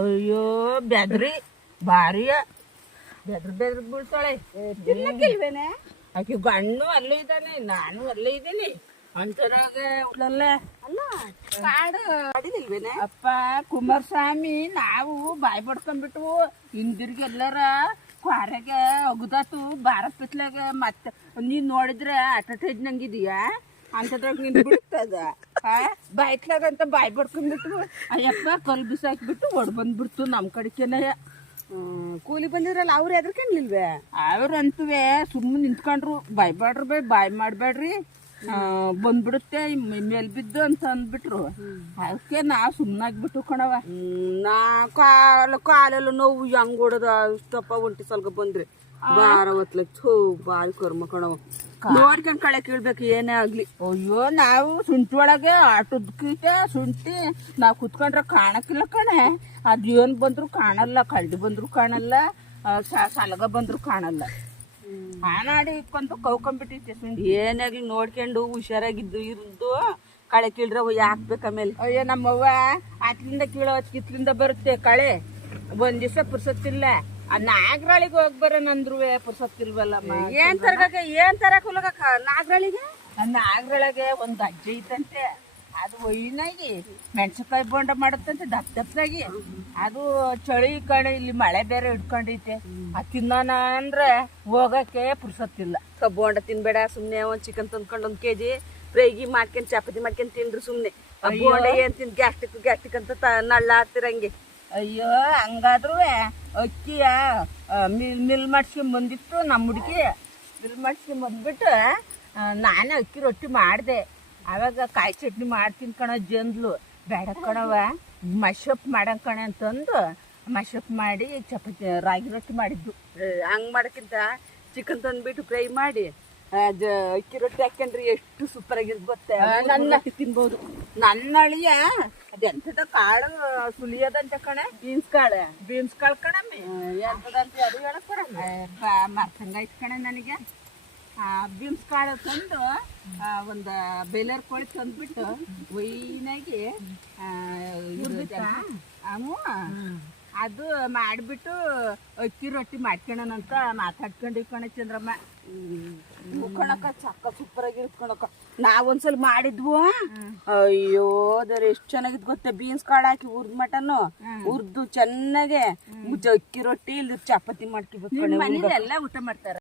ಅಯ್ಯೋ ಬೆದ್ರಿ ಭಾರಿಯ ಬೆದ್ರ ಬೀಳ್ತಾಳೆ. ತಿನ್ನಕ್ಕಿಲ್ವೇನೆ? ಆಕೆ ಗಣ್ಣು ಅಲ್ಲೇ ಇದ್ದಾನೆ, ನಾನು ಅಲ್ಲೇ ಇದ್ದೀನಿ ಅಂತರಾಗ ಅಲ್ಲ ಕಾಡು ಅಡಿದಿಲ್ವೇನೆ? ಅಪ್ಪ ಕುಮಾರಸ್ವಾಮಿ ನಾವು ಬಾಯಿ ಬಡ್ಕೊಂಡ್ಬಿಟ್ಟು ಹಿಂದಿರ್ಗಿ ಎಲ್ಲಾರ ಕ್ವಾರೆಗೆ ಒಗದಾತು ಭಾರತ್ ಬಿತ್ಲಾಗ ಮತ್ತೆ ನೀನ್ ನೋಡಿದ್ರೆ ಅಟಟೇಜ್ ನಂಗಿದೀಯಾ ಅಂತದ್ರಾಗ ನಿಂತ್ ಬಿಡ್ತದ ಬಾಯ್ತ್ಲಾಗ ಅಂತ ಬಾಯಿ ಬಡ್ಕೊಂಡ್ಬಿಟ್ಟು ಅಯ್ಯಪ್ಪ ಕಲ್ ಬಿಸಾಕ್ಬಿಟ್ಟು ಒಡ್ ಬಂದ್ಬಿಡ್ತು ನಮ್ ಕಡೆಕೆನಯ್ಯ. ಕೂಲಿ ಬಂದಿದ್ರಲ್ಲ ಅವ್ರು ಎದ್ರಕಂಡ್ಲಿಲ್ವೇ? ಅವ್ರಂತುವೆ ಸುಮ್ಮನೆ ನಿಂತ್ಕೊಂಡ್ರು ಬಾಯ್ ಬಾಡ್ರಿ ಬಾಯ್ ಮಾಡ್ಬೇಡ್ರಿ ಬಂದ್ಬಿಡುತ್ತೆ ಮೇಲ್ ಬಿದ್ದು ಅಂತ ಅಂದ್ಬಿಟ್ರು. ಅದಕ್ಕೆ ನಾ ಸುಮ್ನಾಗ್ಬಿಟ್ಟು ಕಣವ. ನಾ ಕಾಲೆಲ್ಲ ನೋವು ಹೆಂಗ್ ಹೊಡದ ಇಷ್ಟಪ್ಪ ಒಂಟಿ ಸಲ್ಗ ಬಂದ್ರೆ ಬಾರ ಹೊತ್ಲಕ್ ಬಾರಿ ಕರ್ಮ ಕಣವ. ನೋಡ್ಕೊಂಡ್ ಕಳೆ ಕೀಳ್ಬೇಕು ಏನೇ ಆಗ್ಲಿ. ಅಯ್ಯೋ ನಾವು ಶುಂಠಿ ಒಳಗೆ ಆಟದಕ್ಕೆ ಶುಂಠಿ ನಾವ್ ಕುತ್ಕೊಂಡ್ರೆ ಕಾಣಕ್ಕಿಲ್ಲ ಕಣೆ. ಅದೇನ್ ಬಂದ್ರು ಕಾಣಲ್ಲ, ಕಳ್ಳಿ ಬಂದ್ರು ಕಾಣಲ್ಲ, ಸಲಗ ಬಂದ್ರು ಕಾಣಲ್ಲ. ಹಾನಾಡಿ ಇಟ್ಕೊಂತ ಕೌಕೊಂಡ್ಬಿಟ್ಟಿದ್ದೆ ಶುಂಠಿ. ಏನಾಗ್ಲಿ ನೋಡ್ಕೊಂಡು ಹುಷಾರಾಗಿದ್ದು ಇರ್ದು ಕಳೆ ಕೀಳ್ರ ಯಾಕ್ಬೇಕು ಆಮೇಲೆ. ಅಯ್ಯೋ ನಮ್ಮವ್ವ ಅತ್ಲಿಂದ ಕೀಳೋ ಕಿತ್ಲಿಂದ ಬರುತ್ತೆ ಕಳೆ. ಒಂದ್ ದಿವ್ಸ ಪುರ್ಸತ್ತಿಲ್ಲ, ನಾಗರಾಳಿಗೆ ಹೋಗ್ ಬರೋಣಂದ್ರು ಪುರ್ಸತ್ತಿಲ್ವಲ್ಲಮ್ಮ. ಏನ್ ತರಕ ನಾಗರಾಳಿಗೆ? ನಾಗರೊಳಗೆ ಒಂದ್ ಅಜ್ಜಿ ಐತಂತೆ, ಅದು ಒಯ್ನಾಗಿ ಮೆಣಸಿನ್ಕಾಯಿ ಬೋಂಡ ಮಾಡುತ್ತಂತೆ ದಪ್ಪದಾಗಿ. ಅದು ಚಳಿ ಕಣೆ, ಇಲ್ಲಿ ಮಳೆ ಬೇರೆ ಹಿಡ್ಕೊಂಡೈತೆ. ಅದು ತಿನ್ನೋಣ ಅಂದ್ರೆ ಹೋಗಕ್ಕೆ ಪುರ್ಸತ್ತಿಲ್ಲ. ಬೋಂಡ ತಿನ್ಬೇಡ, ಸುಮ್ನೆ ಒಂದ್ ಚಿಕನ್ ತಂದ್ಕೊಂಡು 1 kg ಫ್ರೈಗಿ ಮಾಡ್ಕೊಂಡ್ ಚಪಾತಿ ಮಾಡ್ಕೊಂಡ್ ತಿಂದ್ರು ಸುಮ್ನೆ. ಬೋಂಡ ಏನ್ ತಿನ್ ಗ್ಯಾಸ್ಟಿಕ್ ಅಂತ ನಳ್ಳ ಹಾಕ್ತಿರಂಗೆ. ಅಯ್ಯೋ ಹಂಗಾದ್ರೂ ಅಕ್ಕಿಯ ಮಿಲ್ ಮಾಡ್ಸ್ಕೊಂಡ್ ಬಂದಿತ್ತು ನಮ್ಮ ಹುಡುಗಿ. ಮಿಲ್ ಮಾಡ್ಸ್ಕೊಂಡ್ ಬಂದ್ಬಿಟ್ಟು ನಾನೇ ಅಕ್ಕಿ ರೊಟ್ಟಿ ಮಾಡಿದೆ. ಆವಾಗ ಕಾಯಿ ಚಟ್ನಿ ಮಾಡ್ತೀನಿ ಕಣ ಜಂದ್ಲು. ಬೇಡ ಕಣವ ಮಶಪ್ ಮಾಡಂಗ್ ಕಣೆ ಅಂತಂದು ಮಶಪ್ ಮಾಡಿ ಚಪಾತಿ ರಾಗಿ ರೊಟ್ಟಿ ಮಾಡಿದ್ದು. ಹಂಗ್ ಮಾಡಕ್ಕಿಂತ ಚಿಕನ್ ತಂದ್ಬಿಟ್ಟು ಫ್ರೈ ಮಾಡಿ ಅಕ್ಕಿ ರೊಟ್ಟಿ ಹಾಕೊಂಡ್ರಿ ಎಷ್ಟು ಸೂಪರ್ ಆಗಿರ್ ಗೊತ್ತೆ. ನನ್ನ ತಿನ್ಬಹುದು. ನನ್ನ ಅಳಿಯ ಅದೆಂತದ ಕಾಳು ಸುಲಿಯೋದಂತೆ ಕಣೆ, ಬೀನ್ಸ್ ಕಾಳು ಕಣಮ್ಮಿ ಎಂತದಂತೆ ಅದು ಹೇಳಕ್ ಮರ್ತಂಗಾಯ್ತು ಕಣೆ ನನಗೆ. ಬೀನ್ಸ್ ಕಾಳು ತಂದು ಒಂದು ಬೇಲರ್ ಕೋಳಿ ತಂದ್ಬಿಟ್ಟು ಒಯ್ನಾಗಿ ಅದು ಮಾಡಿಬಿಟ್ಟು ಅಕ್ಕಿ ರೊಟ್ಟಿ ಮಾಡ್ಕೊಳ್ಳೋಣಂತ ಮಾತಾಡ್ಕೊಂಡಿವಿ ಕಣೆ ಚಂದ್ರಮ್ಮ. ಕಣಕ ಚಕ್ಕ ಸೂಪರ್ ಆಗಿರುತ್ತೆ ಕಣಕ. ನಾವೊಂದ್ಸಲ ಮಾಡಿದ್ವು. ಅಯ್ಯೋ ಅದರ ಎಷ್ಟು ಚೆನ್ನಾಗಿದ್ ಗೊತ್ತ. ಬೀನ್ಸ್ ಕಾಳು ಹಾಕಿ ಹುರ್ದ್ ಮಟನ್ನು ಹುರ್ದು ಚೆನ್ನಾಗೆ ಅಕ್ಕಿ ರೊಟ್ಟಿ ಇಲ್ಲಿ ಚಪಾತಿ ಮಾಡ್ಕೋಬೇಕು. ಮನೇಲಿ ಎಲ್ಲ ಊಟ ಮಾಡ್ತಾರ.